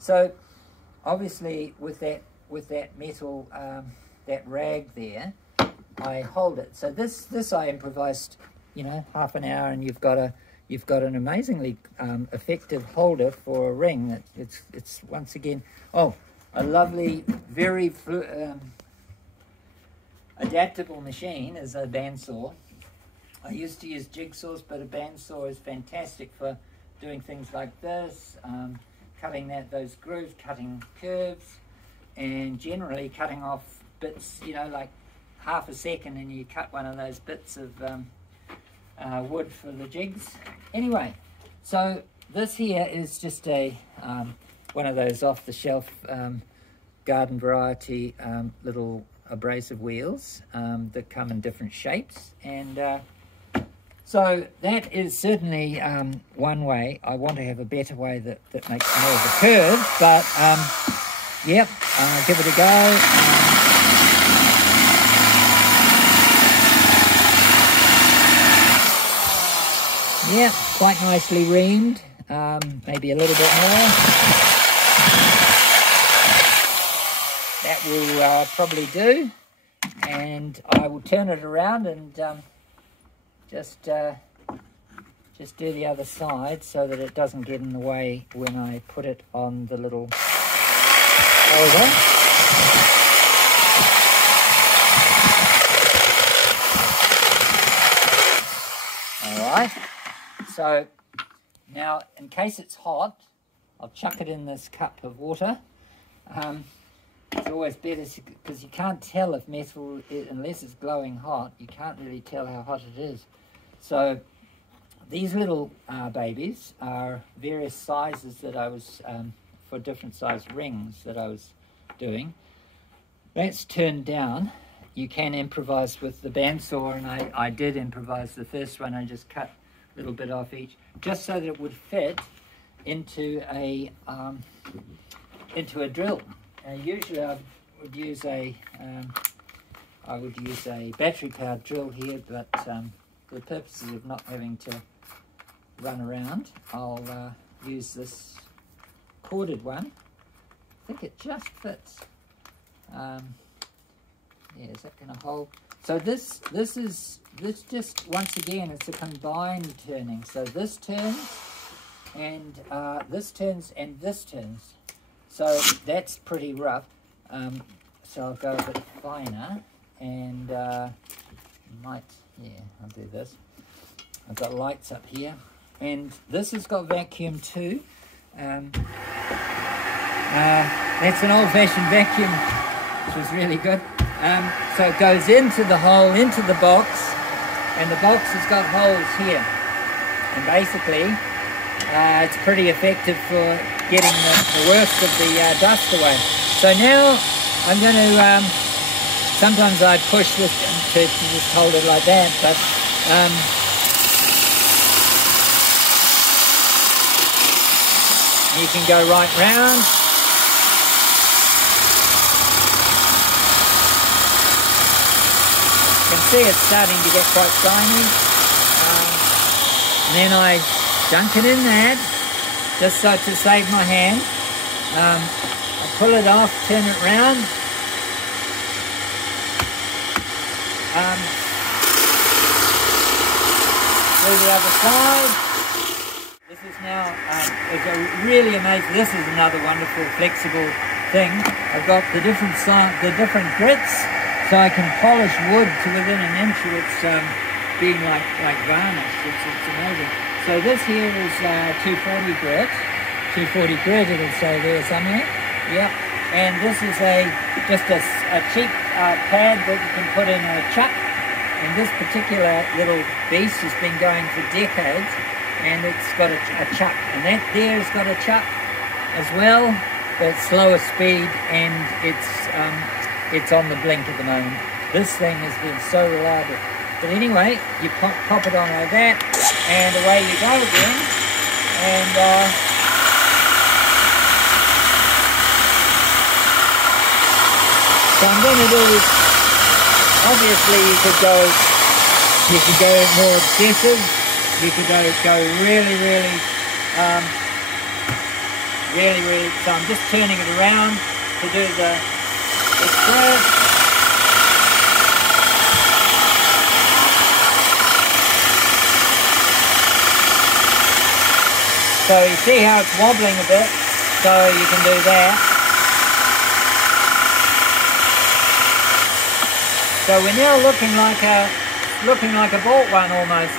So obviously with that metal, that rag there, I hold it. So this I improvised, you know, half an hour, and you've got an amazingly effective holder for a ring. It's once again, oh, a lovely, very adaptable machine is a bandsaw. I used to use jigsaws, but a bandsaw is fantastic for doing things like this, cutting those grooves, cutting curves, and generally cutting off bits, you know, like half a second, and you cut one of those bits of wood for the jigs. Anyway, so this here is just a one of those off-the-shelf garden variety little abrasive wheels that come in different shapes, and so that is certainly one way. I want to have a better way that makes more of a curve, but yep, give it a go. Yeah, quite nicely reamed, maybe a little bit more. That will probably do, and I will turn it around and just do the other side so that it doesn't get in the way when I put it on the little holder. All right. So now, in case it's hot, I'll chuck it in this cup of water. It's always better because you can't tell if metal, unless it's glowing hot, you can't really tell how hot it is. So these little babies are various sizes that I was, for different size rings that I was doing. That's turned down. You can improvise with the bandsaw, and I did improvise the first one. I just cut a little bit off each, just so that it would fit into a drill. Usually I would use a battery-powered drill here, but for the purposes of not having to run around, I'll use this corded one. I think it just fits. Yeah, is that going to hold? So this just, once again, it's a combined turning. So this turns, and this turns, and this turns. So that's pretty rough. So I'll go a bit finer, and yeah, I'll do this. I've got lights up here, and this has got vacuum too. That's an old-fashioned vacuum, which was really good. So it goes into the hole, into the box, and the box has got holes here. And basically, it's pretty effective for getting the worst of the dust away. So now I'm going to, sometimes I push this to just hold it like that, but you can go right round. You can see it's starting to get quite shiny. And then I dunk it in that, just so to save my hand. I pull it off, turn it round. Do the other side. This is now, it's a really amazing, this is another wonderful flexible thing. I've got the different grits, so I can polish wood to within an inch of its being like varnish. It's amazing. So this here is 240 grit. 240 grit, it'll say there somewhere. Yep. And this is just a cheap pad that you can put in a chuck. And this particular little beast has been going for decades, and it's got a chuck. And that there's got a chuck as well, but slower speed, and it's on the blink at the moment. This thing has been so reliable. But anyway, you pop it on like that, and away you go again. And so I'm going to do, obviously you could go more obsessive. You could go really, really really, so I'm just turning it around to do the square. So you see how it's wobbling a bit, so you can do that. So we're now looking like a bought one almost.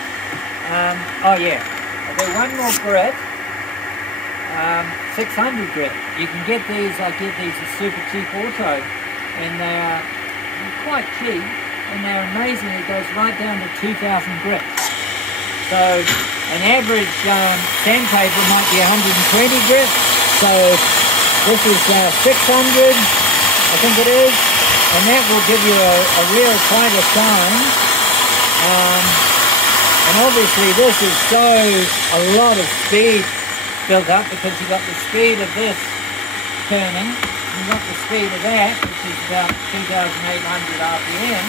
Oh yeah, I'll do one more grit. 600 grit. You can get these. I get these at Super Cheap Auto, and they're quite cheap, and they're amazing. It goes right down to 2,000 grit. So an average sandpaper might be 120 grit. So this is 600, I think it is, and that will give you a real quite a shine. And obviously this is a lot of speed built up, because you've got the speed of this turning, you've got the speed of that, which is about 2,800 RPM.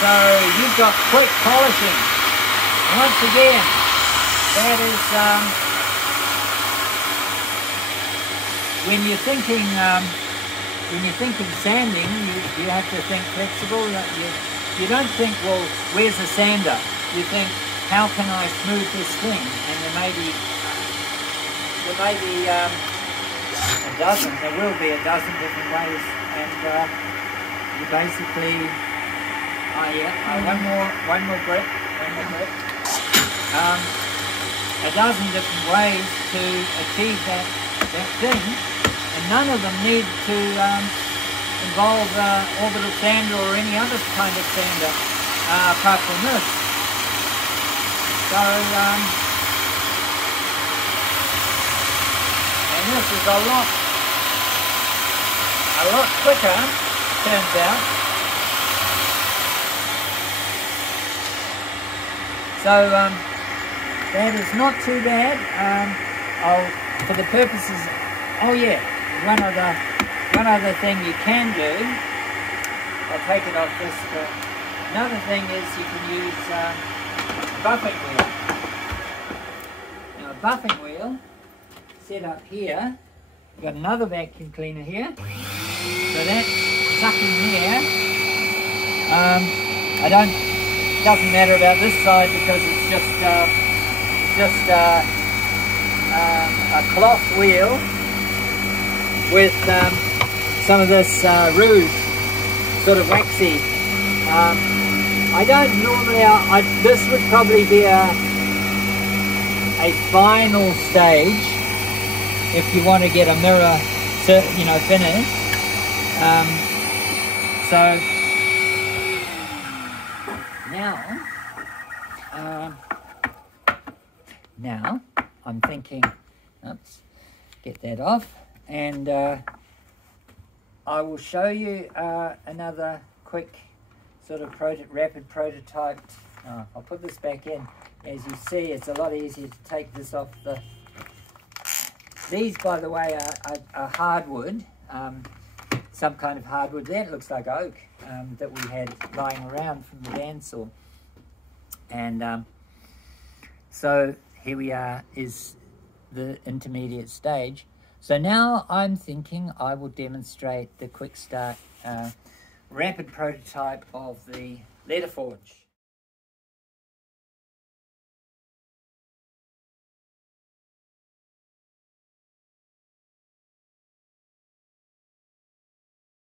So you've got quick polishing. Once again, that is when you're thinking sanding, you have to think flexible. You don't think, well, where's the sander? You think, how can I smooth this thing? And there may be there will be a dozen different ways, and you basically, one more grip. A dozen different ways to achieve that thing, and none of them need to involve orbital sander or any other kind of sander apart from this. So and this is a lot quicker, turns out. So that is not too bad. For the purposes, oh yeah, one other thing you can do. I'll take it off this. Another thing is you can use a buffing wheel. Now a buffing wheel set up here. We've got another vacuum cleaner here. So that's sucking here. Doesn't matter about this side because it's just a cloth wheel with some of this rouge, sort of waxy. I don't normally. This would probably be a final stage if you want to get a mirror, finish. So now I'm thinking, oops, get that off, and I will show you another quick sort of rapid prototype. I'll put this back in. As you see, it's a lot easier to take this off the... These, by the way, are hardwood, some kind of hardwood. That looks like oak that we had lying around from the bandsaw. And so here we are, is the intermediate stage. So now I'm thinking I will demonstrate the quick start rapid prototype of the letter forge.